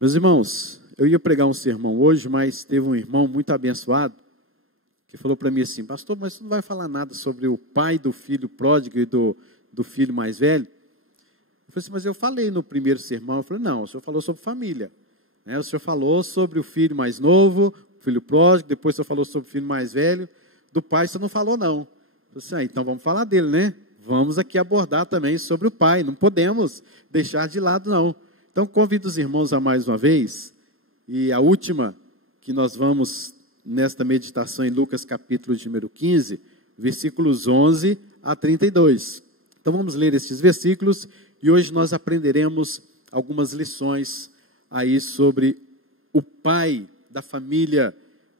Meus irmãos, eu ia pregar um sermão hoje, mas teve um irmão muito abençoado que falou para mim assim: pastor, mas você não vai falar nada sobre o pai do filho pródigo e do filho mais velho? Eu falei assim, mas eu falei no primeiro sermão. Eu falei, não, o senhor falou sobre família, né? O senhor falou sobre o filho mais novo, o filho pródigo, depois o senhor falou sobre o filho mais velho, do pai o senhor não falou não. Eu falei assim, então vamos falar dele, né? Vamos aqui abordar também sobre o pai, não podemos deixar de lado não. Então convido os irmãos a mais uma vez, e a última que nós vamos nesta meditação em Lucas capítulo de número 15, versículos 11 a 32. Então vamos ler estes versículos e hoje nós aprenderemos algumas lições aí sobre o pai da família,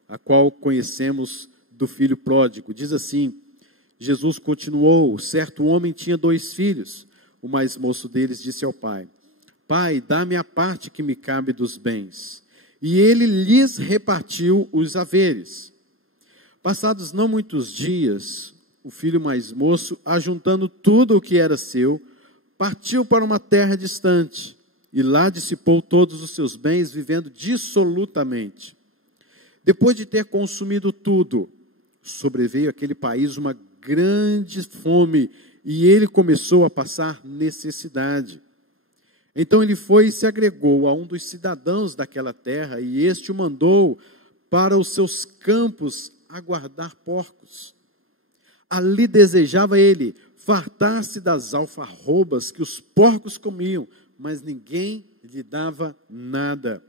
a qual conhecemos do filho pródigo. Diz assim, Jesus continuou, certo homem tinha 2 filhos, o mais moço deles disse ao pai, pai, dá-me a parte que me cabe dos bens. E ele lhes repartiu os haveres. Passados não muitos dias, o filho mais moço, ajuntando tudo o que era seu, partiu para uma terra distante, e lá dissipou todos os seus bens, vivendo dissolutamente. Depois de ter consumido tudo, sobreveio àquele país uma grande fome, e ele começou a passar necessidade. Então ele foi e se agregou a um dos cidadãos daquela terra, e este o mandou para os seus campos a guardar porcos. Ali desejava ele fartar-se das alfarrobas que os porcos comiam, mas ninguém lhe dava nada.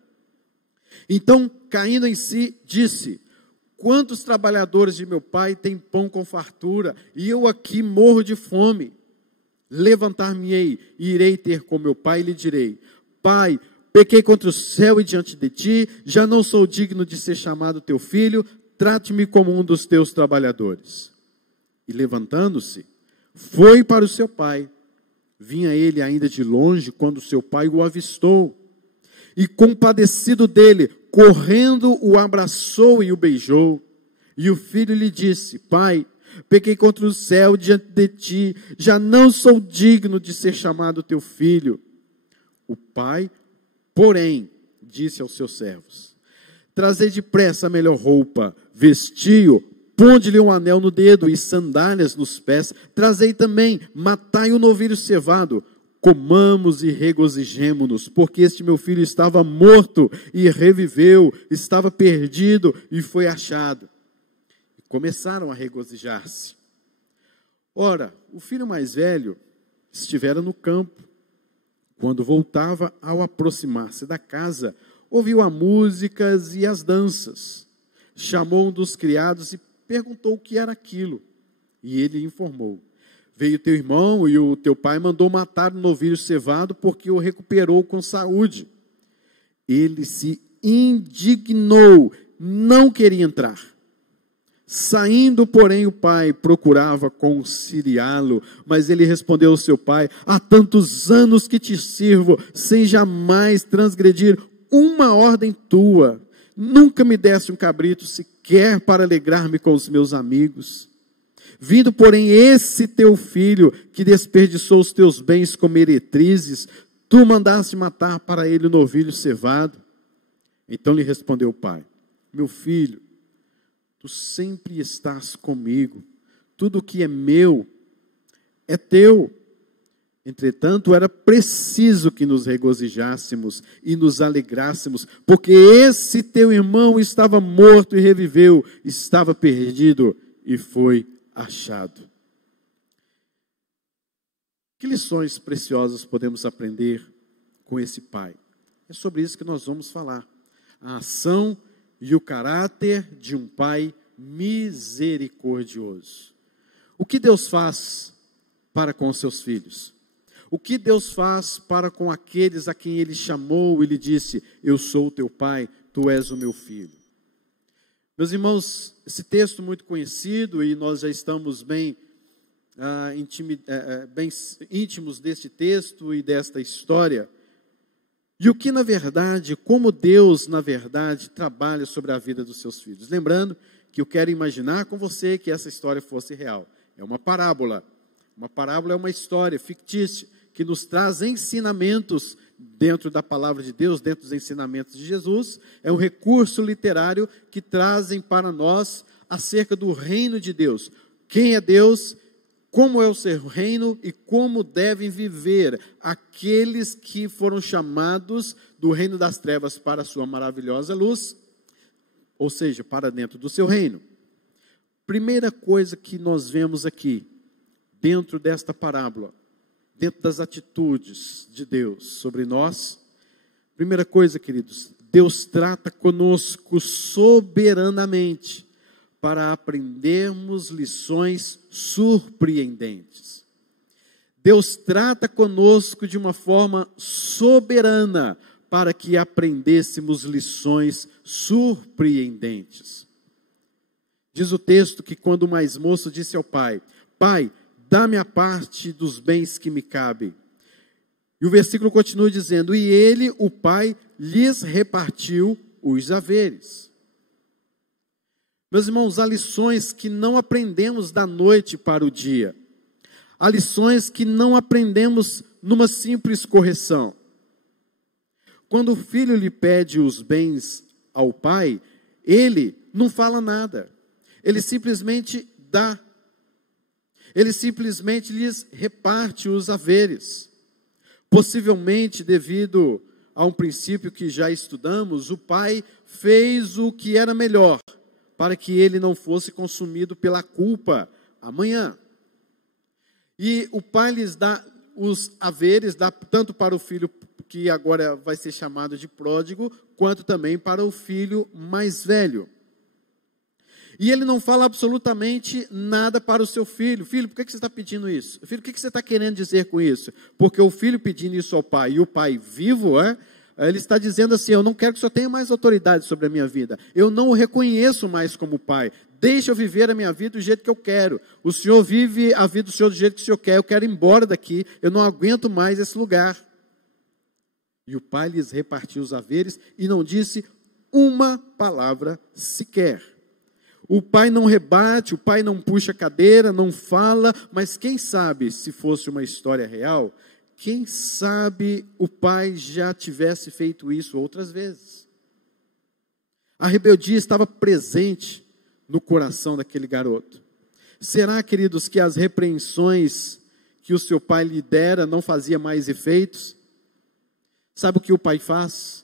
Então, caindo em si, disse, quantos trabalhadores de meu pai têm pão com fartura, e eu aqui morro de fome? Levantar-me-ei e irei ter com meu pai e lhe direi, pai, pequei contra o céu e diante de ti, já não sou digno de ser chamado teu filho, trate-me como um dos teus trabalhadores. E levantando-se, foi para o seu pai. Vinha ele ainda de longe, quando seu pai o avistou. E compadecido dele, correndo, o abraçou e o beijou. E o filho lhe disse, pai, pequei contra o céu diante de ti, já não sou digno de ser chamado teu filho. O pai, porém, disse aos seus servos, trazei depressa a melhor roupa, vestiu, ponde-lhe um anel no dedo e sandálias nos pés, trazei também, matai o novilho cevado, comamos e regozijemo-nos, porque este meu filho estava morto e reviveu, estava perdido e foi achado. Começaram a regozijar-se. Ora, o filho mais velho estivera no campo. Quando voltava, ao aproximar-se da casa, ouviu as músicas e as danças. Chamou um dos criados e perguntou o que era aquilo. E ele informou, veio teu irmão e o teu pai mandou matar o novilho cevado porque o recuperou com saúde. Ele se indignou, não queria entrar. Saindo, porém, o pai procurava conciliá-lo, mas ele respondeu ao seu pai, há tantos anos que te sirvo, sem jamais transgredir uma ordem tua. Nunca me deste um cabrito sequer para alegrar-me com os meus amigos. Vindo, porém, esse teu filho, que desperdiçou os teus bens com meretrizes, tu mandaste matar para ele o novilho cevado. Então lhe respondeu o pai, meu filho, tu sempre estás comigo, tudo que é meu é teu. Entretanto, era preciso que nos regozijássemos e nos alegrássemos, porque esse teu irmão estava morto e reviveu, estava perdido e foi achado. Que lições preciosas podemos aprender com esse pai? É sobre isso que nós vamos falar. A ação e o caráter de um pai misericordioso. O que Deus faz para com os seus filhos? O que Deus faz para com aqueles a quem Ele chamou e lhe disse, eu sou o teu pai, tu és o meu filho? Meus irmãos, esse texto muito conhecido e nós já estamos bem íntimos deste texto e desta história. E o que, na verdade, como Deus, na verdade, trabalha sobre a vida dos seus filhos. Lembrando que eu quero imaginar com você que essa história fosse real. É uma parábola. Uma parábola é uma história fictícia que nos traz ensinamentos dentro da palavra de Deus, dentro dos ensinamentos de Jesus, é um recurso literário que trazem para nós acerca do reino de Deus. Quem é Deus, como é o seu reino e como devem viver aqueles que foram chamados do reino das trevas para a sua maravilhosa luz, ou seja, para dentro do seu reino. Primeira coisa que nós vemos aqui, dentro desta parábola, dentro das atitudes de Deus sobre nós, primeira coisa, queridos, Deus trata conosco soberanamente para aprendermos lições surpreendentes. Deus trata conosco de uma forma soberana para que aprendêssemos lições surpreendentes. Diz o texto que quando o mais moço disse ao pai: Pai, dá-me a parte dos bens que me cabem. E o versículo continua dizendo: e ele, o pai, lhes repartiu os haveres. Meus irmãos, há lições que não aprendemos da noite para o dia. Há lições que não aprendemos numa simples correção. Quando o filho lhe pede os bens ao pai, ele não fala nada. Ele simplesmente dá. Ele simplesmente lhes reparte os haveres. Possivelmente, devido a um princípio que já estudamos, o pai fez o que era melhor, para que ele não fosse consumido pela culpa amanhã. E o pai lhes dá os haveres, dá tanto para o filho que agora vai ser chamado de pródigo, quanto também para o filho mais velho. E ele não fala absolutamente nada para o seu filho. Filho, por que você está pedindo isso? Filho, o que você está querendo dizer com isso? Porque o filho pedindo isso ao pai, e o pai vivo, ele está dizendo assim: eu não quero que o senhor tenha mais autoridade sobre a minha vida. Eu não o reconheço mais como pai. Deixa eu viver a minha vida do jeito que eu quero. O senhor vive a vida do senhor do jeito que o senhor quer. Eu quero ir embora daqui. Eu não aguento mais esse lugar. E o pai lhes repartiu os haveres e não disse uma palavra sequer. O pai não rebate, o pai não puxa a cadeira, não fala, mas quem sabe, se fosse uma história real, quem sabe o pai já tivesse feito isso outras vezes. A rebeldia estava presente no coração daquele garoto. Será, queridos, que as repreensões que o seu pai lhe dera não fazia mais efeitos? Sabe o que o pai faz?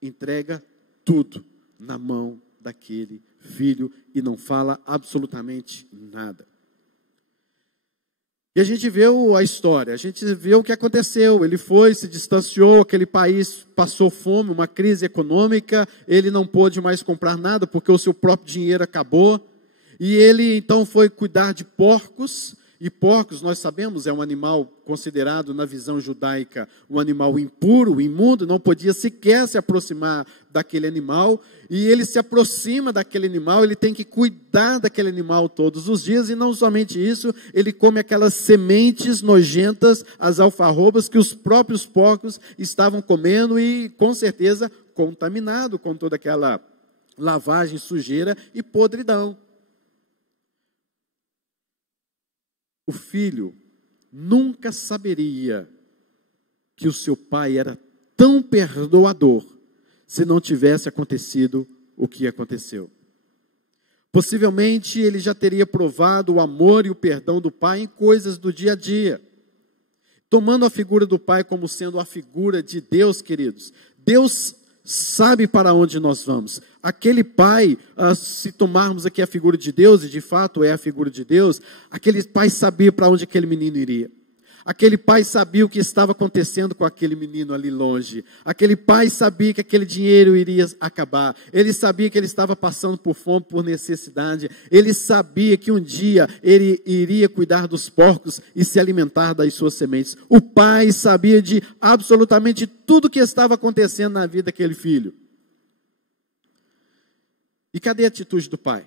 Entrega tudo na mão daquele filho e não fala absolutamente nada. E a gente vê a história, a gente vê o que aconteceu. Ele foi, se distanciou, aquele país passou fome, uma crise econômica, ele não pôde mais comprar nada porque o seu próprio dinheiro acabou. E ele então foi cuidar de porcos. E porcos, nós sabemos, é um animal considerado, na visão judaica, um animal impuro, imundo, não podia sequer se aproximar daquele animal. E ele se aproxima daquele animal, ele tem que cuidar daquele animal todos os dias. E não somente isso, ele come aquelas sementes nojentas, as alfarrobas, que os próprios porcos estavam comendo e, com certeza, contaminado com toda aquela lavagem, sujeira e podridão. O filho nunca saberia que o seu pai era tão perdoador se não tivesse acontecido o que aconteceu. Possivelmente ele já teria provado o amor e o perdão do pai em coisas do dia a dia. Tomando a figura do pai como sendo a figura de Deus, queridos, Deus sabe para onde nós vamos. Aquele pai, se tomarmos aqui a figura de Deus, e de fato é a figura de Deus, aquele pai sabia para onde aquele menino iria. Aquele pai sabia o que estava acontecendo com aquele menino ali longe. Aquele pai sabia que aquele dinheiro iria acabar. Ele sabia que ele estava passando por fome, por necessidade. Ele sabia que um dia ele iria cuidar dos porcos e se alimentar das suas sementes. O pai sabia de absolutamente tudo que estava acontecendo na vida daquele filho. E cadê a atitude do pai?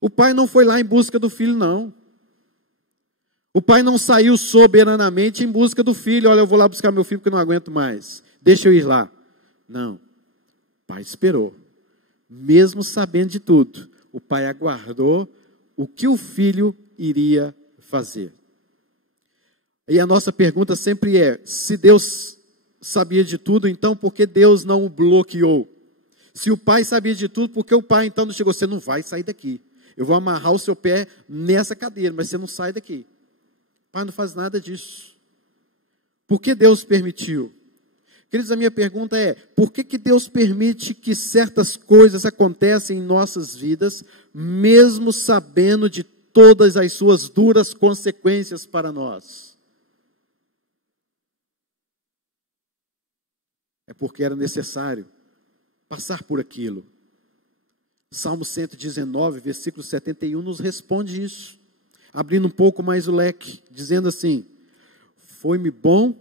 O pai não foi lá em busca do filho, não. O pai não saiu soberanamente em busca do filho. Olha, eu vou lá buscar meu filho porque eu não aguento mais. Deixa eu ir lá. Não. O pai esperou. Mesmo sabendo de tudo, o pai aguardou o que o filho iria fazer. E a nossa pergunta sempre é: se Deus sabia de tudo, então por que Deus não o bloqueou? Se o pai sabia de tudo, por que o pai então não chegou? Você não vai sair daqui. Eu vou amarrar o seu pé nessa cadeira, mas você não sai daqui. O pai não faz nada disso. Por que Deus permitiu? Queridos, a minha pergunta é: por que Deus permite que certas coisas aconteçam em nossas vidas, mesmo sabendo de todas as suas duras consequências para nós? É porque era necessário passar por aquilo. Salmo 119, versículo 71, nos responde isso, abrindo um pouco mais o leque, dizendo assim: foi-me bom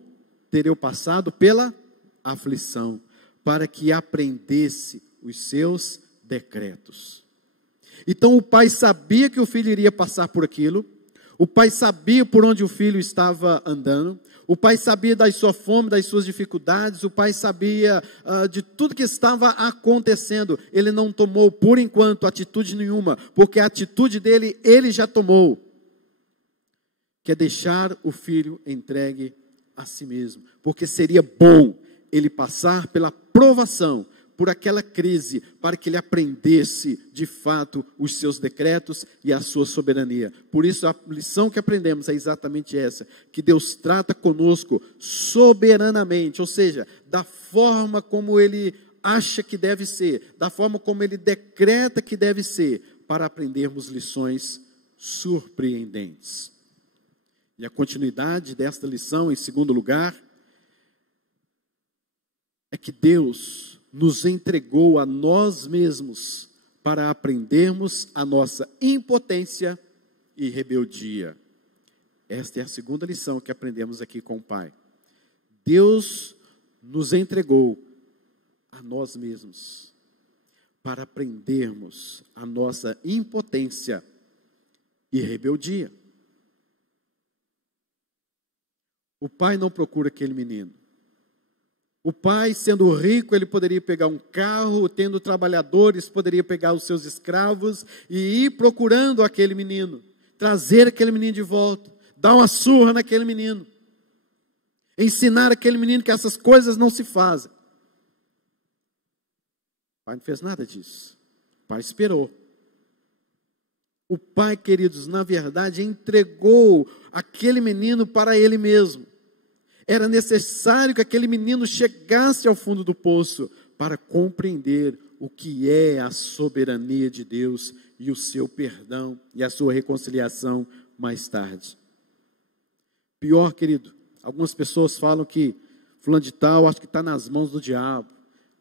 ter eu passado pela aflição, para que aprendesse os seus decretos. Então o pai sabia que o filho iria passar por aquilo, o pai sabia por onde o filho estava andando, o pai sabia da sua fome, das suas dificuldades, o pai sabia de tudo que estava acontecendo. Ele não tomou, por enquanto, atitude nenhuma, porque a atitude dele, ele já tomou, que é deixar o filho entregue a si mesmo, porque seria bom ele passar pela provação, por aquela crise, para que ele aprendesse de fato os seus decretos e a sua soberania. Por isso a lição que aprendemos é exatamente essa, que Deus trata conosco soberanamente, ou seja, da forma como ele acha que deve ser, da forma como ele decreta que deve ser, para aprendermos lições surpreendentes. E a continuidade desta lição, em segundo lugar, é que Deus nos entregou a nós mesmos para aprendermos a nossa impotência e rebeldia. Esta é a segunda lição que aprendemos aqui com o Pai. Deus nos entregou a nós mesmos para aprendermos a nossa impotência e rebeldia. O pai não procura aquele menino. O pai, sendo rico, ele poderia pegar um carro, tendo trabalhadores, poderia pegar os seus escravos e ir procurando aquele menino, trazer aquele menino de volta, dar uma surra naquele menino, ensinar aquele menino que essas coisas não se fazem. O pai não fez nada disso. O pai esperou. O pai, queridos, na verdade, entregou aquele menino para ele mesmo. Era necessário que aquele menino chegasse ao fundo do poço para compreender o que é a soberania de Deus e o seu perdão e a sua reconciliação mais tarde. Pior, querido, algumas pessoas falam que fulano de tal, acho que está nas mãos do diabo.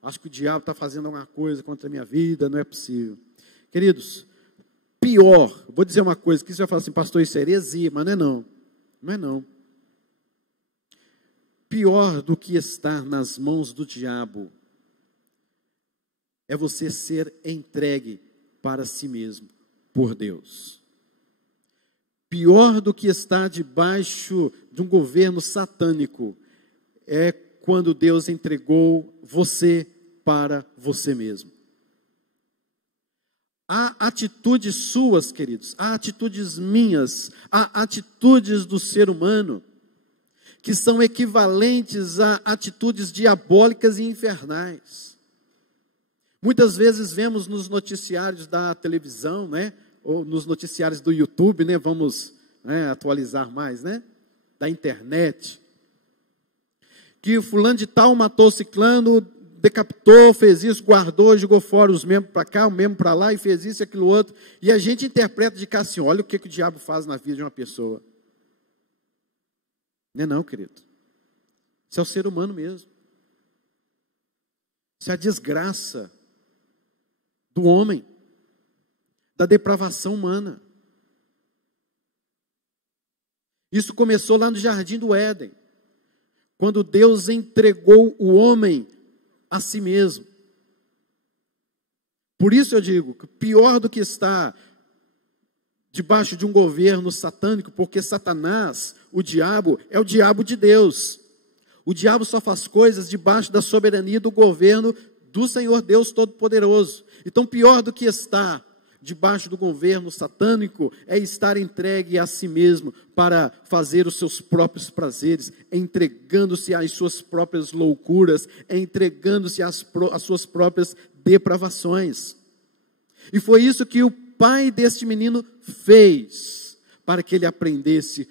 Acho que o diabo está fazendo alguma coisa contra a minha vida, não é possível. Queridos, pior, vou dizer uma coisa, que você vai falar assim: pastor, isso é heresia, mas não é não. Não é não. Pior do que estar nas mãos do diabo é você ser entregue para si mesmo por Deus. Pior do que estar debaixo de um governo satânico é quando Deus entregou você para você mesmo. Há atitudes suas, queridos, há atitudes minhas, há atitudes do ser humano que são equivalentes a atitudes diabólicas e infernais. Muitas vezes vemos nos noticiários da televisão, né, ou nos noticiários do YouTube, né, vamos atualizar mais, né, da internet, que o fulano de tal matou ciclano, decapitou, fez isso, guardou, jogou fora os membros para cá, o membro para lá, e fez isso e aquilo outro, e a gente interpreta de cá assim: olha o que o diabo faz na vida de uma pessoa. Não é não, querido. Isso é o ser humano mesmo. Isso é a desgraça do homem, da depravação humana. Isso começou lá no Jardim do Éden, quando Deus entregou o homem a si mesmo. Por isso eu digo que pior do que estar debaixo de um governo satânico, porque Satanás, o diabo, é o diabo de Deus. O diabo só faz coisas debaixo da soberania do governo do Senhor Deus Todo-Poderoso. Então, pior do que estar debaixo do governo satânico, é estar entregue a si mesmo para fazer os seus próprios prazeres, entregando-se às suas próprias loucuras, entregando-se às suas próprias depravações. E foi isso que o pai deste menino fez, para que ele aprendesse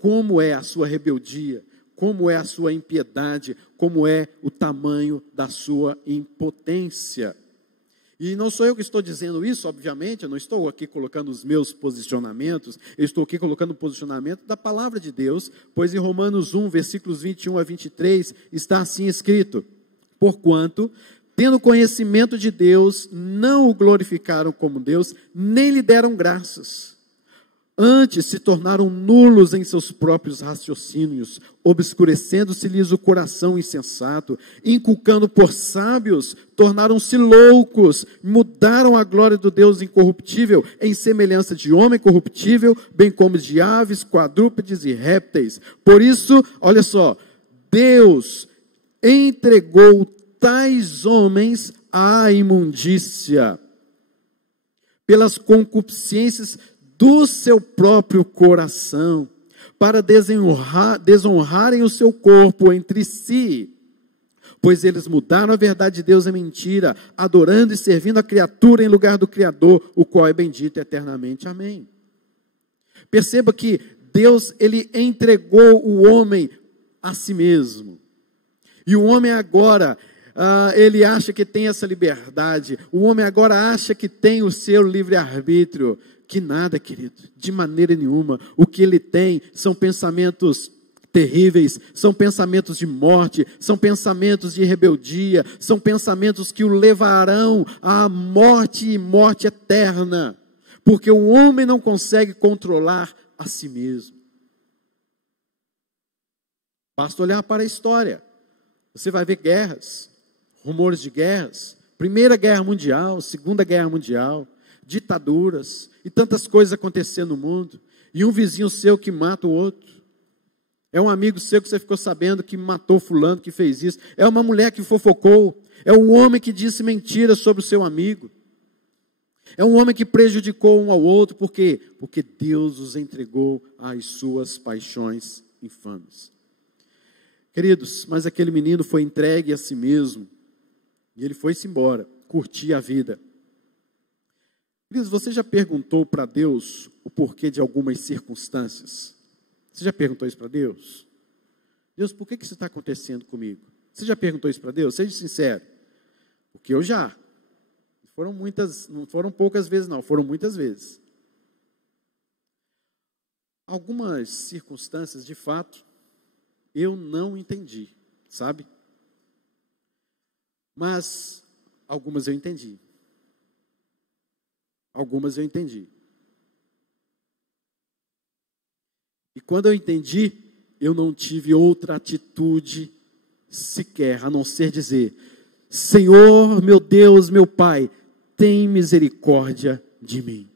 como é a sua rebeldia, como é a sua impiedade, como é o tamanho da sua impotência. E não sou eu que estou dizendo isso, obviamente, eu não estou aqui colocando os meus posicionamentos, eu estou aqui colocando o posicionamento da palavra de Deus, pois em Romanos 1, versículos 21 a 23, está assim escrito: porquanto, tendo conhecimento de Deus, não o glorificaram como Deus, nem lhe deram graças. Antes se tornaram nulos em seus próprios raciocínios, obscurecendo-se-lhes o coração insensato, inculcando por sábios, tornaram-se loucos, mudaram a glória do Deus incorruptível em semelhança de homem corruptível, bem como de aves, quadrúpedes e répteis. Por isso, olha só, Deus entregou tais homens à imundícia, pelas concupiscências do seu próprio coração, para desonrarem o seu corpo entre si, pois eles mudaram a verdade de Deus em mentira, adorando e servindo a criatura em lugar do Criador, o qual é bendito eternamente. Amém. Perceba que Deus, ele entregou o homem a si mesmo, e o homem agora, ele acha que tem essa liberdade, o homem agora acha que tem o seu livre-arbítrio. Que nada, querido, de maneira nenhuma. O que ele tem são pensamentos terríveis, são pensamentos de morte, são pensamentos de rebeldia, são pensamentos que o levarão à morte e morte eterna, porque o homem não consegue controlar a si mesmo. Basta olhar para a história, você vai ver guerras, rumores de guerras, Primeira Guerra Mundial, Segunda Guerra Mundial, ditaduras e tantas coisas acontecendo no mundo, e um vizinho seu que mata o outro, é um amigo seu que você ficou sabendo que matou fulano, que fez isso, é uma mulher que fofocou, é um homem que disse mentiras sobre o seu amigo, é um homem que prejudicou um ao outro. Por quê? Porque Deus os entregou às suas paixões infames. Queridos, mas aquele menino foi entregue a si mesmo, e ele foi-se embora, curtir a vida. Queridos, você já perguntou para Deus o porquê de algumas circunstâncias? Você já perguntou isso para Deus? Deus, por que isso está acontecendo comigo? Você já perguntou isso para Deus? Seja sincero. Porque eu já. Não foram poucas vezes não, foram muitas vezes. Algumas circunstâncias, de fato, eu não entendi, sabe? Mas algumas eu entendi. Algumas eu entendi. E quando eu entendi, eu não tive outra atitude sequer, a não ser dizer: Senhor, meu Deus, meu Pai, tem misericórdia de mim.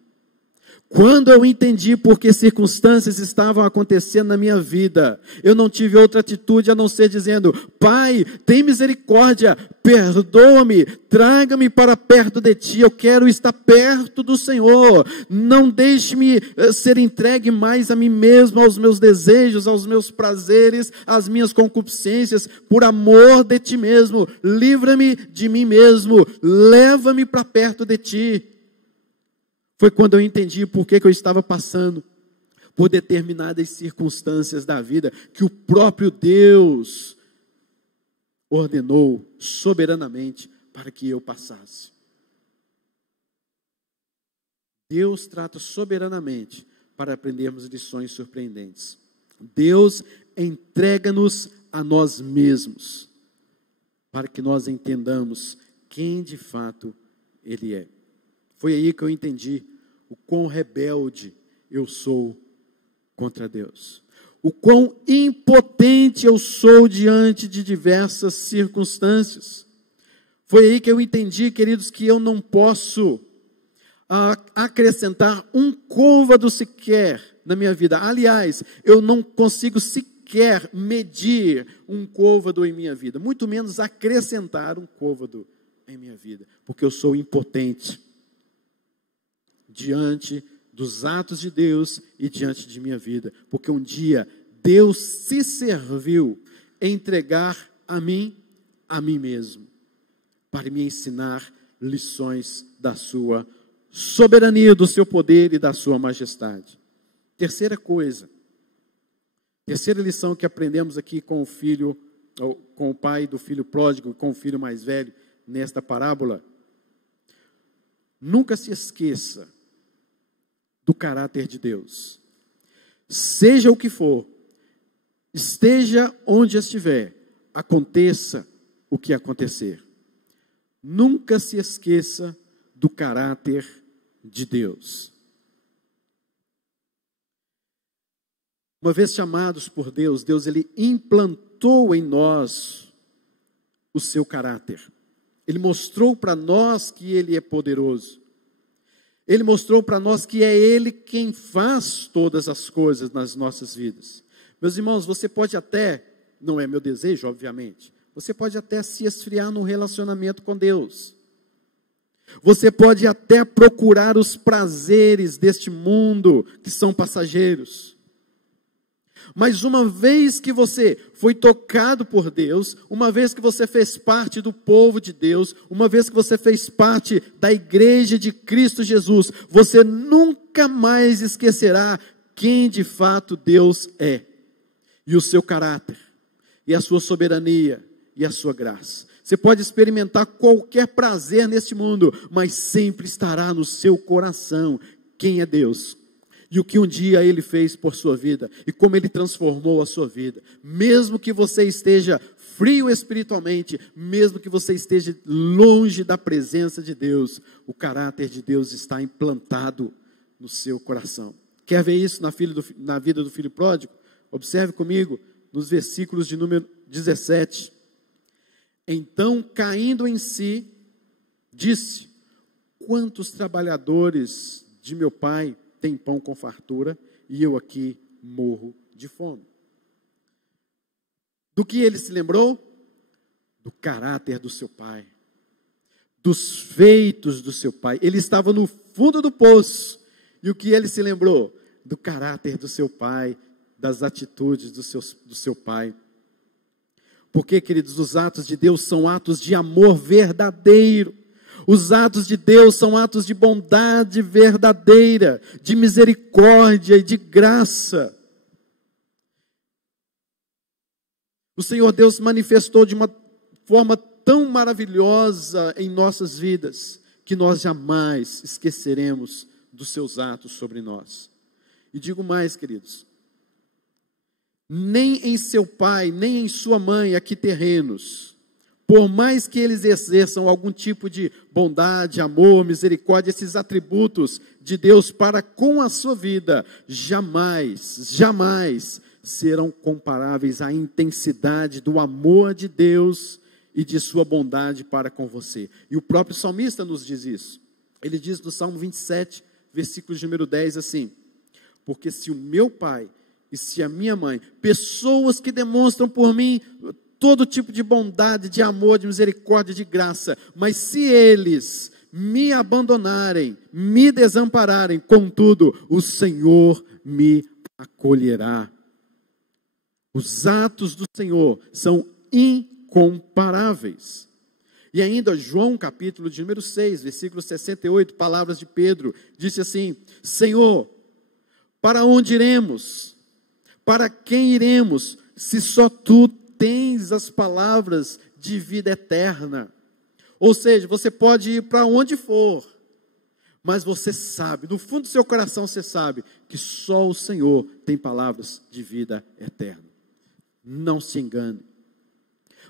Quando eu entendi por que circunstâncias estavam acontecendo na minha vida, eu não tive outra atitude a não ser dizendo: Pai, tem misericórdia, perdoa-me, traga-me para perto de Ti, eu quero estar perto do Senhor, não deixe-me ser entregue mais a mim mesmo, aos meus desejos, aos meus prazeres, às minhas concupiscências, por amor de Ti mesmo, livra-me de mim mesmo, leva-me para perto de Ti. Foi quando eu entendi por que eu estava passando por determinadas circunstâncias da vida, que o próprio Deus ordenou soberanamente para que eu passasse. Deus trata soberanamente para aprendermos lições surpreendentes. Deus entrega-nos a nós mesmos, para que nós entendamos quem de fato Ele é. Foi aí que eu entendi o quão rebelde eu sou contra Deus. O quão impotente eu sou diante de diversas circunstâncias. Foi aí que eu entendi, queridos, que eu não posso acrescentar um côvado sequer na minha vida. Aliás, eu não consigo sequer medir um côvado em minha vida, muito menos acrescentar um côvado em minha vida, porque eu sou impotente. diante dos atos de Deus e diante de minha vida. Porque um dia Deus se serviu em entregar a mim mesmo, para me ensinar lições da sua soberania, do seu poder e da sua majestade. Terceira coisa, terceira lição que aprendemos aqui com o filho, com o pai do filho pródigo, com o filho mais velho, nesta parábola: nunca se esqueça do caráter de Deus. Seja o que for, esteja onde estiver, aconteça o que acontecer, nunca se esqueça do caráter de Deus. Uma vez chamados por Deus, Deus ele implantou em nós o seu caráter. Ele mostrou para nós que Ele é poderoso. Ele mostrou para nós que é Ele quem faz todas as coisas nas nossas vidas. Meus irmãos, você pode até, não é meu desejo, obviamente, você pode até se esfriar no relacionamento com Deus. Você pode até procurar os prazeres deste mundo que são passageiros. Mas uma vez que você foi tocado por Deus, uma vez que você fez parte do povo de Deus, uma vez que você fez parte da igreja de Cristo Jesus, você nunca mais esquecerá quem de fato Deus é, e o seu caráter, e a sua soberania, e a sua graça. Você pode experimentar qualquer prazer neste mundo, mas sempre estará no seu coração quem é Deus, e o que um dia Ele fez por sua vida, e como Ele transformou a sua vida. Mesmo que você esteja frio espiritualmente, mesmo que você esteja longe da presença de Deus, o caráter de Deus está implantado no seu coração. Quer ver isso na vida do filho pródigo? Observe comigo nos versículos de número 17. Então, caindo em si, disse: quantos trabalhadores de meu pai têm pão com fartura, e eu aqui morro de fome. Do que ele se lembrou? Do caráter do seu pai, dos feitos do seu pai. Ele estava no fundo do poço, e o que ele se lembrou? Do caráter do seu pai, das atitudes do seu pai. Porque, queridos, os atos de Deus são atos de amor verdadeiro. Os atos de Deus são atos de bondade verdadeira, de misericórdia e de graça. O Senhor Deus manifestou de uma forma tão maravilhosa em nossas vidas, que nós jamais esqueceremos dos seus atos sobre nós. E digo mais, queridos, nem em seu pai, nem em sua mãe aqui terrenos, por mais que eles exerçam algum tipo de bondade, amor, misericórdia, esses atributos de Deus para com a sua vida, jamais, jamais serão comparáveis à intensidade do amor de Deus e de sua bondade para com você. E o próprio salmista nos diz isso. Ele diz no Salmo 27, versículo número 10 assim: porque se o meu pai e se a minha mãe, pessoas que demonstram por mim todo tipo de bondade, de amor, de misericórdia, de graça, mas se eles me abandonarem, me desampararem, contudo, o Senhor me acolherá. Os atos do Senhor são incomparáveis. E ainda João, capítulo de número 6, versículo 68, palavras de Pedro, disse assim: Senhor, para onde iremos? Para quem iremos, se só Tu tens as palavras de vida eterna? Ou seja, você pode ir para onde for, mas você sabe, no fundo do seu coração você sabe, que só o Senhor tem palavras de vida eterna. Não se engane.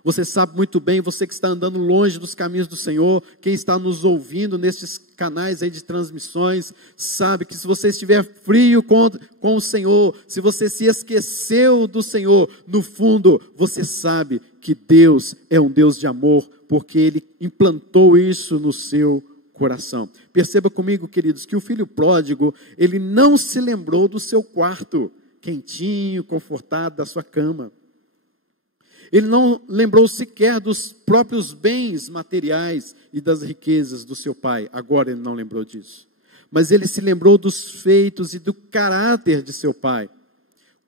Você sabe muito bem, você que está andando longe dos caminhos do Senhor, quem está nos ouvindo nesses canais aí de transmissões, sabe que se você estiver frio com o Senhor, se você se esqueceu do Senhor, no fundo, você sabe que Deus é um Deus de amor, porque Ele implantou isso no seu coração. Perceba comigo, queridos, que o filho pródigo, ele não se lembrou do seu quarto, quentinho, confortado, da sua cama. Ele não lembrou sequer dos próprios bens materiais e das riquezas do seu pai. Agora ele não lembrou disso. mas ele se lembrou dos feitos e do caráter de seu pai.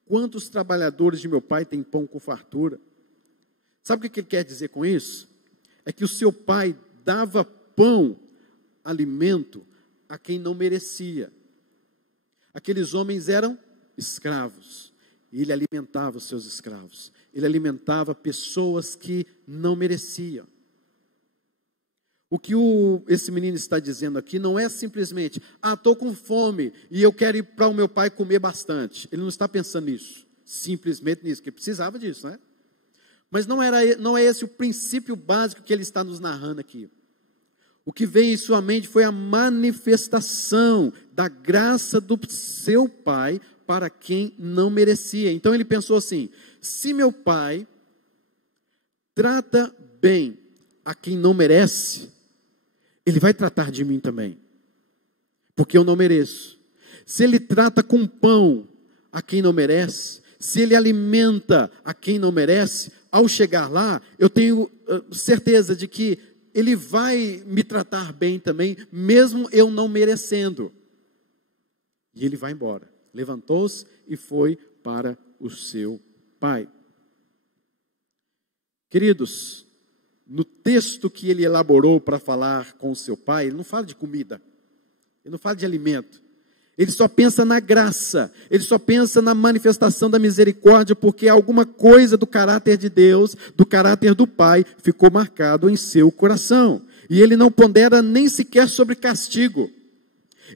Quantos trabalhadores de meu pai têm pão com fartura? Sabe o que ele quer dizer com isso? É que o seu pai dava pão, alimento, a quem não merecia. Aqueles homens eram escravos, e ele alimentava os seus escravos. Ele alimentava pessoas que não mereciam. O que esse menino está dizendo aqui não é simplesmente, estou com fome e eu quero ir para o meu pai comer bastante. Ele não está pensando nisso, simplesmente nisso, que precisava disso, né? Mas não é esse o princípio básico que ele está nos narrando aqui. O que veio em sua mente foi a manifestação da graça do seu pai para quem não merecia. Então ele pensou assim, se meu pai trata bem a quem não merece, ele vai tratar de mim também, porque eu não mereço. Se ele trata com pão a quem não merece, se ele alimenta a quem não merece, ao chegar lá, eu tenho certeza de que ele vai me tratar bem também, mesmo eu não merecendo. E ele vai embora. Levantou-se e foi para o seu pai. Queridos, no texto que ele elaborou para falar com o seu pai, ele não fala de comida, ele não fala de alimento, ele só pensa na graça, ele só pensa na manifestação da misericórdia, porque alguma coisa do caráter de Deus, do caráter do pai, ficou marcado em seu coração, e ele não pondera nem sequer sobre castigo,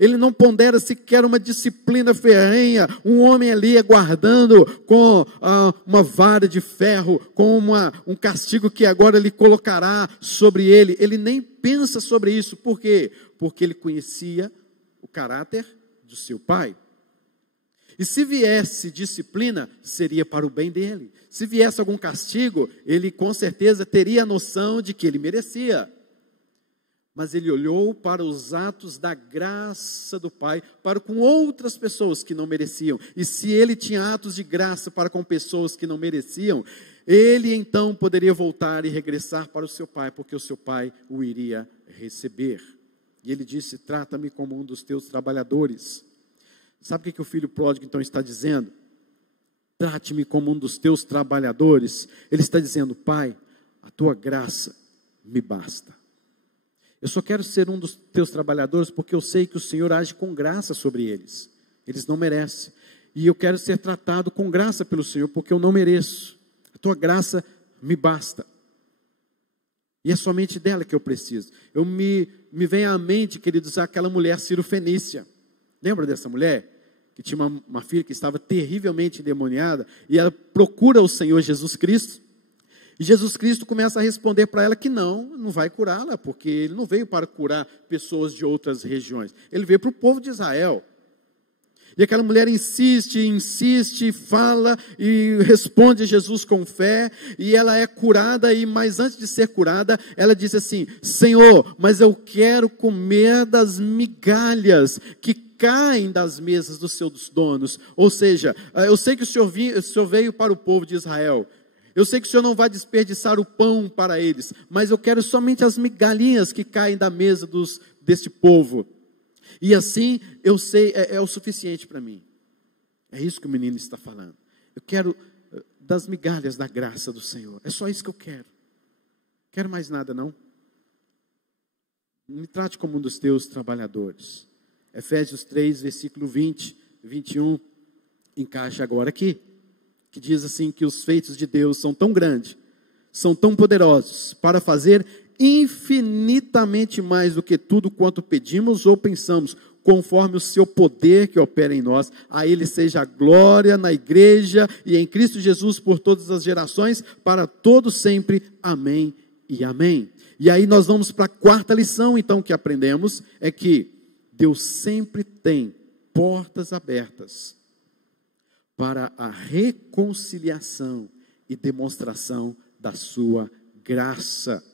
ele não pondera sequer uma disciplina ferrenha, um homem ali aguardando com uma vara de ferro, com um castigo que agora ele colocará sobre ele. Ele nem pensa sobre isso. Por quê? Porque ele conhecia o caráter do seu pai. E se viesse disciplina, seria para o bem dele. Se viesse algum castigo, ele com certeza teria a noção de que ele merecia. Mas ele olhou para os atos da graça do Pai, para com outras pessoas que não mereciam. E se ele tinha atos de graça para com pessoas que não mereciam, ele então poderia voltar e regressar para o seu pai, porque o seu pai o iria receber. E ele disse, trata-me como um dos teus trabalhadores. Sabe o que o filho pródigo então está dizendo? Trate-me como um dos teus trabalhadores. Ele está dizendo, pai, a tua graça me basta. Eu só quero ser um dos teus trabalhadores porque eu sei que o Senhor age com graça sobre eles. Eles não merecem. E eu quero ser tratado com graça pelo Senhor porque eu não mereço. A tua graça me basta. E é somente dela que eu preciso. Me vem à mente, queridos, aquela mulher Cirofenícia. Lembra dessa mulher? Que tinha uma filha que estava terrivelmente endemoniada. E ela procura o Senhor Jesus Cristo. E Jesus Cristo começa a responder para ela que não vai curá-la, porque ele não veio para curar pessoas de outras regiões. Ele veio para o povo de Israel. E aquela mulher insiste, fala e responde a Jesus com fé, e ela é curada, mas antes de ser curada, ela diz assim, Senhor, mas eu quero comer das migalhas que caem das mesas dos seus donos. Ou seja, eu sei que o Senhor veio para o povo de Israel, eu sei que o Senhor não vai desperdiçar o pão para eles, mas eu quero somente as migalhinhas que caem da mesa deste povo. E assim, eu sei, é o suficiente para mim. É isso que o menino está falando. Eu quero das migalhas da graça do Senhor. É só isso que eu quero. Quero mais nada, não. Me trate como um dos teus trabalhadores. Efésios 3, versículo 20, 21, encaixa agora aqui. Que diz assim que os feitos de Deus são tão grandes, são tão poderosos, para fazer infinitamente mais do que tudo quanto pedimos ou pensamos, conforme o seu poder que opera em nós. A Ele seja a glória na igreja e em Cristo Jesus por todas as gerações, para todos sempre. Amém e amém. E aí nós vamos para a quarta lição, então, que aprendemos, é que Deus sempre tem portas abertas para a reconciliação e demonstração da sua graça,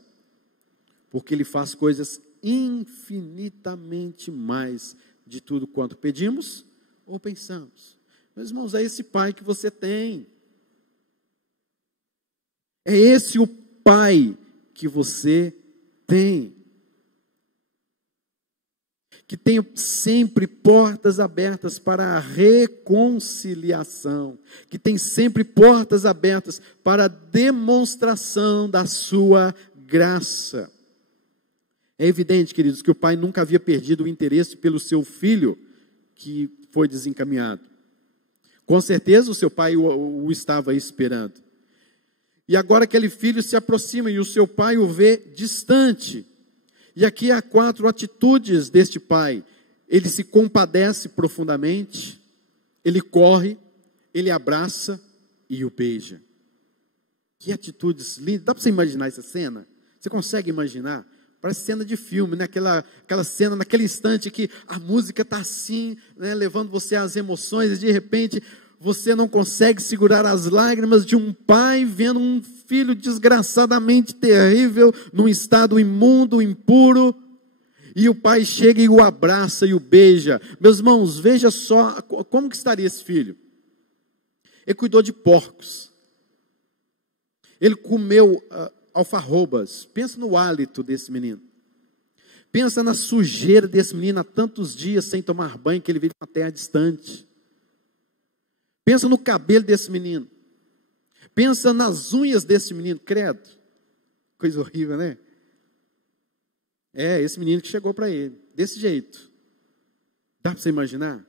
porque Ele faz coisas infinitamente mais de tudo quanto pedimos ou pensamos. Meus irmãos, é esse Pai que você tem, é esse o Pai que você tem, que tenha sempre portas abertas para a reconciliação, que tem sempre portas abertas para a demonstração da sua graça. É evidente, queridos, que o pai nunca havia perdido o interesse pelo seu filho que foi desencaminhado. Com certeza o seu pai o estava esperando. E agora aquele filho se aproxima e o seu pai o vê distante. E aqui há 4 atitudes deste pai. Ele se compadece profundamente, ele corre, ele abraça e o beija. Que atitudes lindas. Dá para você imaginar essa cena? Você consegue imaginar? Parece cena de filme, né? Aquela cena, naquele instante que a música está assim, né? Levando você às emoções, e de repente você não consegue segurar as lágrimas de um pai vendo um filho desgraçadamente terrível, num estado imundo, impuro, e o pai chega e o abraça e o beija. Meus irmãos, veja só como que estaria esse filho. Ele cuidou de porcos, ele comeu alfarrobas. Pensa no hálito desse menino, pensa na sujeira desse menino há tantos dias sem tomar banho, que ele veio de uma terra distante. Pensa no cabelo desse menino, pensa nas unhas desse menino, credo, coisa horrível, né? É esse menino que chegou para ele, desse jeito. Dá para você imaginar?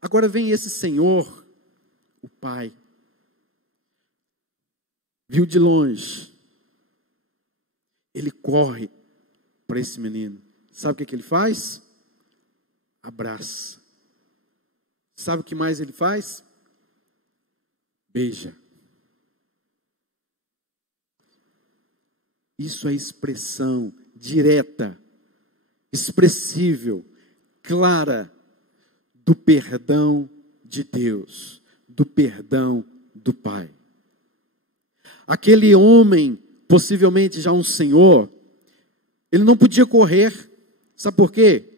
Agora vem esse senhor, o pai, viu de longe, ele corre para esse menino. Sabe o que ele faz? Abraça. Sabe o que mais ele faz? Beija. Isso é expressão direta, expressível, clara do perdão de Deus, do perdão do Pai. Aquele homem, possivelmente já um senhor, ele não podia correr. Sabe por quê?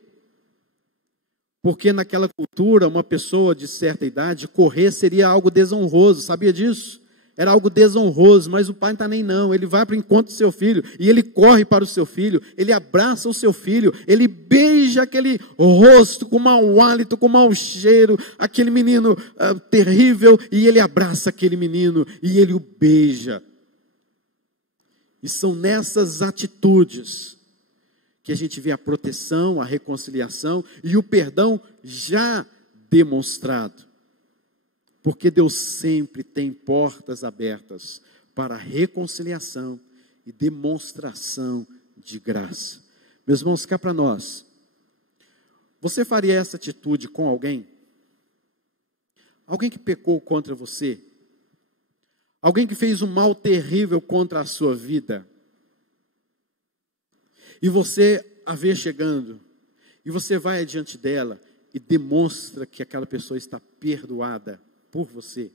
Porque naquela cultura, uma pessoa de certa idade, correr seria algo desonroso, sabia disso? Era algo desonroso, mas o pai não está nem não, ele vai para o encontro do seu filho, e ele corre para o seu filho, ele abraça o seu filho, ele beija aquele rosto com mau hálito, com mau cheiro, aquele menino terrível, e ele abraça aquele menino, e ele o beija. E são nessas atitudes que a gente vê a proteção, a reconciliação e o perdão já demonstrado. Porque Deus sempre tem portas abertas para a reconciliação e demonstração de graça. Meus irmãos, cá para nós, você faria essa atitude com alguém? Alguém que pecou contra você? Alguém que fez um mal terrível contra a sua vida? E você a vê chegando, e você vai adiante dela e demonstra que aquela pessoa está perdoada por você.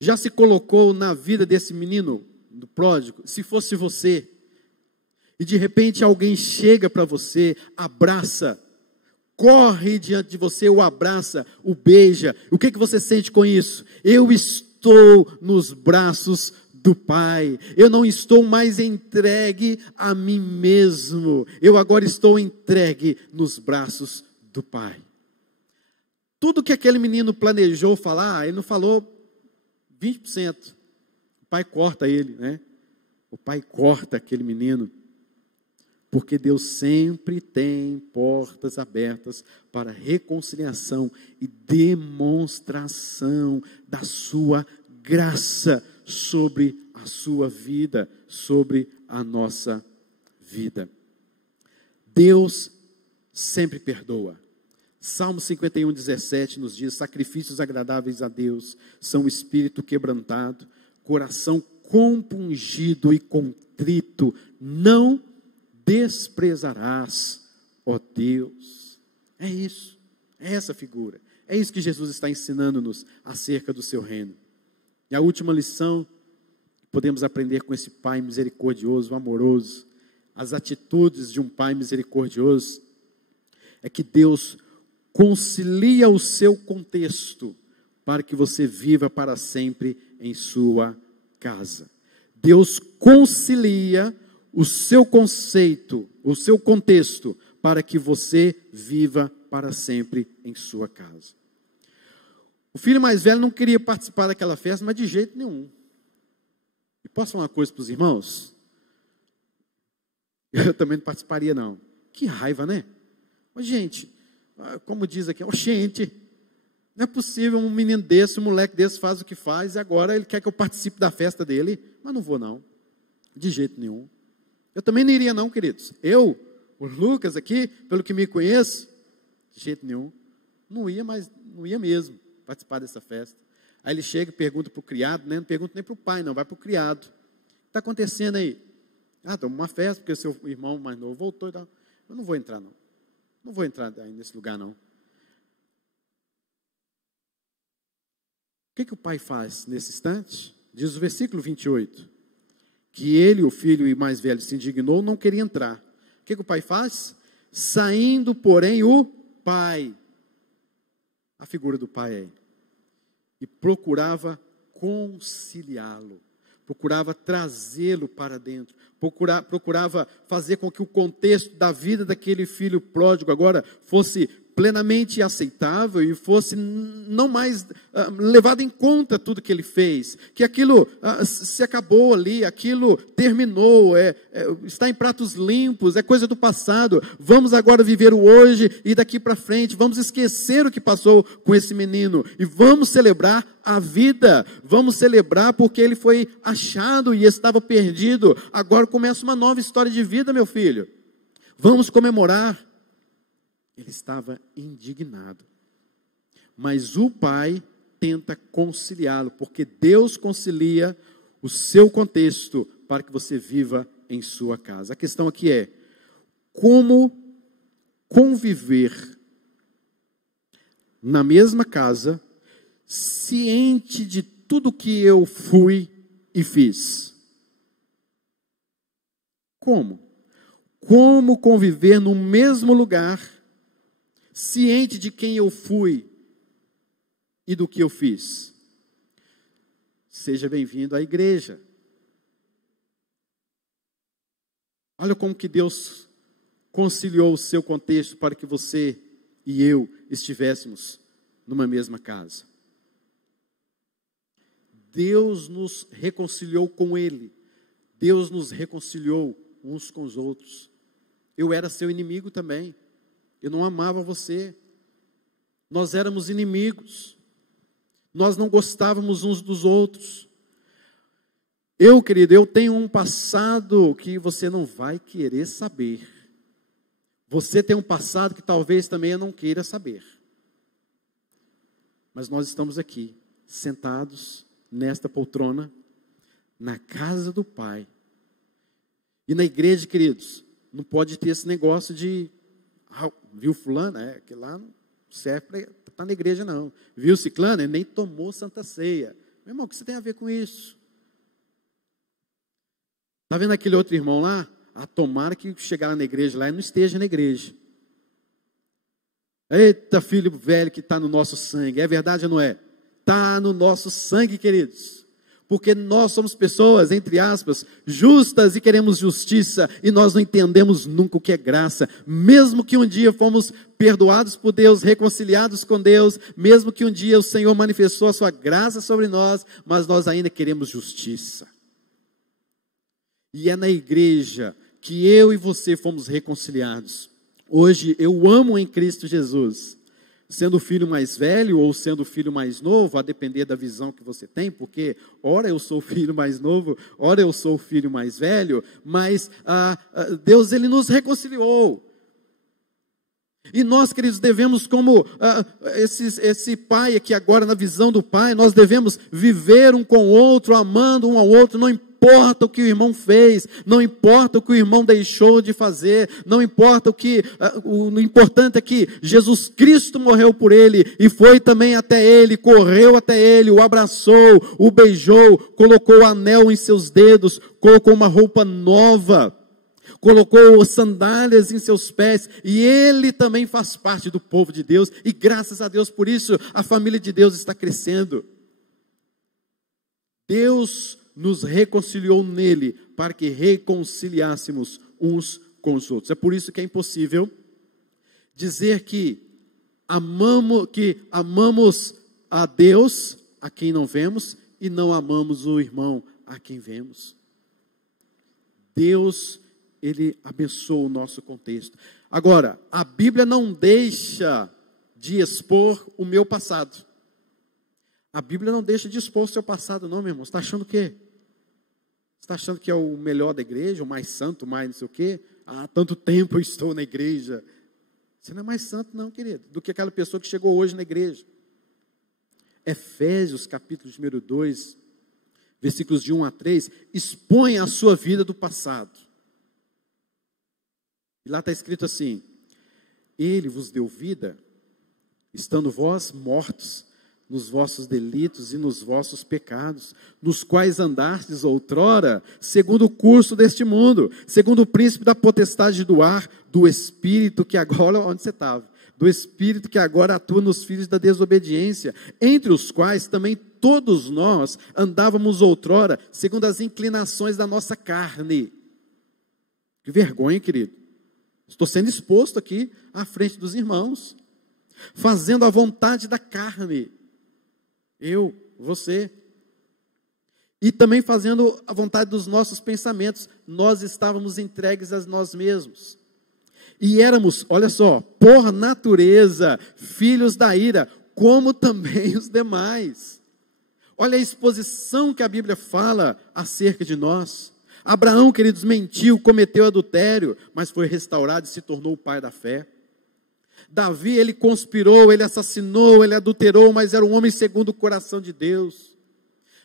Já se colocou na vida desse menino, do pródigo, se fosse você, e de repente alguém chega para você, abraça, corre diante de você, o abraça, o beija, o que você sente com isso? Eu estou nos braços do Pai, eu não estou mais entregue a mim mesmo, eu agora estou entregue nos braços do Pai. Tudo que aquele menino planejou falar, ele não falou 20%, o pai corta ele, né? O pai corta aquele menino, porque Deus sempre tem portas abertas para reconciliação e demonstração da sua graça sobre a sua vida, sobre a nossa vida. Deus sempre perdoa. Salmo 51, 17 nos diz: sacrifícios agradáveis a Deus são espírito quebrantado, coração compungido e contrito, não desprezarás, ó Deus. É isso, é essa figura, é isso que Jesus está ensinando-nos acerca do seu reino. E a última lição que podemos aprender com esse Pai misericordioso, amoroso, as atitudes de um Pai misericordioso, é que Deus concilia o seu contexto para que você viva para sempre em sua casa. Deus concilia o seu conceito, o seu contexto, para que você viva para sempre em sua casa. O filho mais velho não queria participar daquela festa, mas de jeito nenhum. E posso falar uma coisa para os irmãos? Eu também não participaria, não. Que raiva, né? Mas, gente, como diz aqui, gente, não é possível um menino desse, um moleque desse faz o que faz, e agora ele quer que eu participe da festa dele, mas não vou, não. De jeito nenhum. Eu também não iria, não, queridos. Eu, o Lucas aqui, pelo que me conheço, de jeito nenhum. Não ia, mas não ia mesmo participar dessa festa. Aí ele chega e pergunta para o criado, né? Não pergunta nem para o pai, não, vai para o criado. O que está acontecendo aí? Estamos numa festa, porque o seu irmão mais novo voltou e tal. Eu não vou entrar, não. Não vou entrar aí nesse lugar, não. O que o pai faz nesse instante? Diz o versículo 28. Que ele, o filho mais velho, se indignou, não queria entrar. O que o pai faz? Saindo, porém, o pai. A figura do pai aí. E procurava conciliá-lo. Procurava trazê-lo para dentro. Procurava fazer com que o contexto da vida daquele filho pródigo agora fosse plenamente aceitável e fosse não mais levado em conta tudo que ele fez, que aquilo se acabou ali, aquilo terminou, está em pratos limpos, é coisa do passado, vamos agora viver o hoje e daqui para frente, vamos esquecer o que passou com esse menino e vamos celebrar a vida, vamos celebrar porque ele foi achado e estava perdido, agora começa uma nova história de vida, meu filho, vamos comemorar. Ele estava indignado, mas o pai tenta conciliá-lo, porque Deus concilia o seu contexto para que você viva em sua casa. A questão aqui é, como conviver na mesma casa, ciente de tudo que eu fui e fiz? Como? Como conviver no mesmo lugar, ciente de quem eu fui e do que eu fiz? Seja bem-vindo à igreja. Olha como que Deus conciliou o seu contexto para que você e eu estivéssemos numa mesma casa. Deus nos reconciliou com Ele. Deus nos reconciliou uns com os outros. Eu era seu inimigo também. Eu não amava você. Nós éramos inimigos. Nós não gostávamos uns dos outros. Querido, eu tenho um passado que você não vai querer saber. Você tem um passado que talvez também eu não queira saber. Mas nós estamos aqui, sentados nesta poltrona, na casa do Pai. E na igreja, queridos, não pode ter esse negócio de... viu fulano? Que lá não serve para estar na igreja, não. Viu ciclano? Ele nem tomou Santa Ceia. Meu irmão, o que você tem a ver com isso? Está vendo aquele outro irmão lá? Tomara que chegar lá na igreja lá e não esteja na igreja. Eita, filho velho que está no nosso sangue. É verdade ou não é? Está no nosso sangue, queridos. Porque nós somos pessoas, entre aspas, justas e queremos justiça, e nós não entendemos nunca o que é graça, mesmo que um dia fomos perdoados por Deus, reconciliados com Deus, mesmo que um dia o Senhor manifestou a sua graça sobre nós, mas nós ainda queremos justiça. E é na igreja que eu e você fomos reconciliados. Hoje eu amo em Cristo Jesus. Sendo o filho mais velho ou sendo o filho mais novo, a depender da visão que você tem, porque ora eu sou o filho mais novo, ora eu sou o filho mais velho, mas Deus, Ele nos reconciliou. E nós, queridos, devemos, como esse pai aqui agora, na visão do pai, nós devemos viver um com o outro, amando um ao outro, não importa o que o irmão fez, não importa o que o irmão deixou de fazer, não importa o importante é que Jesus Cristo morreu por ele, e foi também até ele, correu até ele, o abraçou, o beijou, colocou o anel em seus dedos, colocou uma roupa nova, colocou sandálias em seus pés, e ele também faz parte do povo de Deus, e graças a Deus por isso, a família de Deus está crescendo. Deus nos reconciliou nele, para que reconciliássemos uns com os outros. É por isso que é impossível dizer que amamos a Deus, a quem não vemos, e não amamos o irmão, a quem vemos. Deus, Ele abençoa o nosso contexto. Agora, a Bíblia não deixa de expor o meu passado. A Bíblia não deixa de expor o seu passado, não, meu irmão. Você está achando o quê? Você está achando que é o melhor da igreja, o mais santo, o mais não sei o quê? Há tanto tempo eu estou na igreja. Você não é mais santo, não, querido, do que aquela pessoa que chegou hoje na igreja. Efésios, capítulo número 2, versículos de 1 a 3, expõe a sua vida do passado. E lá está escrito assim: Ele vos deu vida, estando vós mortos nos vossos delitos e nos vossos pecados, nos quais andastes outrora, segundo o curso deste mundo, segundo o príncipe da potestade do ar, do espírito que agora, onde você estava? Do espírito que agora atua nos filhos da desobediência, entre os quais também todos nós andávamos outrora, segundo as inclinações da nossa carne. Que vergonha, querido. Estou sendo exposto aqui à frente dos irmãos, fazendo a vontade da carne. Eu, você. E também fazendo a vontade dos nossos pensamentos. Nós estávamos entregues a nós mesmos. E éramos, olha só, por natureza, filhos da ira, como também os demais. Olha a exposição que a Bíblia fala acerca de nós. Abraão, queridos, mentiu, cometeu adultério, mas foi restaurado e se tornou o pai da fé. Davi, ele conspirou, ele assassinou, ele adulterou, mas era um homem segundo o coração de Deus.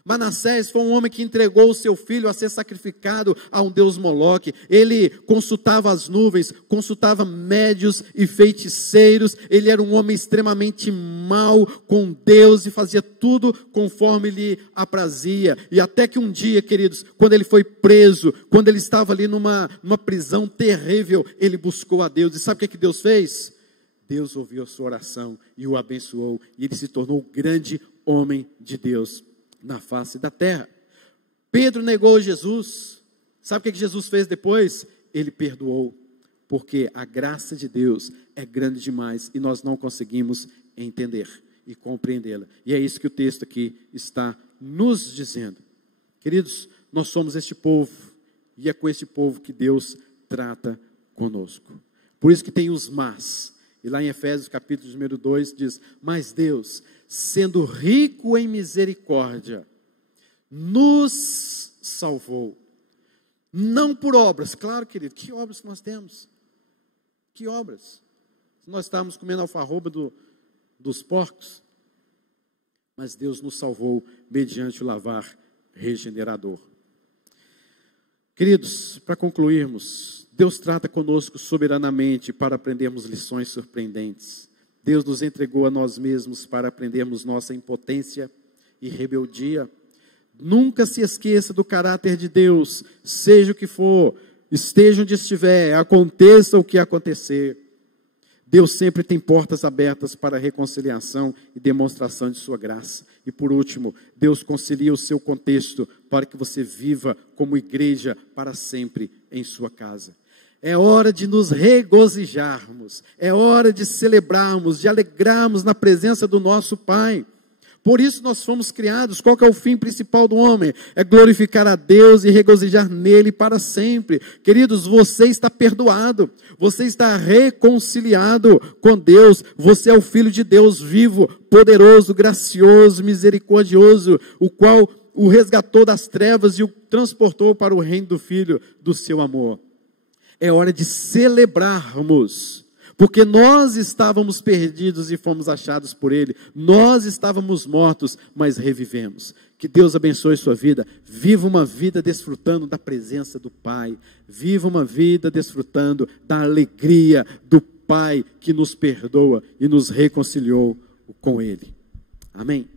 Manassés foi um homem que entregou o seu filho a ser sacrificado a um deus Moloque. Ele consultava as nuvens, consultava médios e feiticeiros. Ele era um homem extremamente mau com Deus e fazia tudo conforme lhe aprazia. E até que um dia, queridos, quando ele foi preso, quando ele estava ali numa prisão terrível, ele buscou a Deus. E sabe o que Deus fez? Deus ouviu a sua oração e o abençoou. E ele se tornou o grande homem de Deus na face da terra. Pedro negou Jesus. Sabe o que Jesus fez depois? Ele perdoou, porque a graça de Deus é grande demais e nós não conseguimos entender e compreendê-la. E é isso que o texto aqui está nos dizendo. Queridos, nós somos este povo e é com este povo que Deus trata conosco. Por isso que tem os mas. E lá em Efésios capítulo número 2 diz: mas Deus, sendo rico em misericórdia, nos salvou, não por obras. Claro, querido, que obras nós temos? Que obras? Nós estávamos comendo alfarroba dos porcos, mas Deus nos salvou mediante o lavar regenerador. Queridos, para concluirmos, Deus trata conosco soberanamente para aprendermos lições surpreendentes. Deus nos entregou a nós mesmos para aprendermos nossa impotência e rebeldia. Nunca se esqueça do caráter de Deus, seja o que for, esteja onde estiver, aconteça o que acontecer. Deus sempre tem portas abertas para reconciliação e demonstração de sua graça. E por último, Deus concilia o seu contexto para que você viva como igreja para sempre em sua casa. É hora de nos regozijarmos, é hora de celebrarmos, de alegrarmos na presença do nosso Pai. Por isso nós fomos criados. Qual que é o fim principal do homem? É glorificar a Deus e regozijar nele para sempre. Queridos, você está perdoado, você está reconciliado com Deus, você é o Filho de Deus vivo, poderoso, gracioso, misericordioso, o qual o resgatou das trevas e o transportou para o reino do Filho do seu amor. É hora de celebrarmos, porque nós estávamos perdidos e fomos achados por Ele. Nós estávamos mortos, mas revivemos. Que Deus abençoe sua vida. Viva uma vida desfrutando da presença do Pai. Viva uma vida desfrutando da alegria do Pai que nos perdoa e nos reconciliou com Ele. Amém?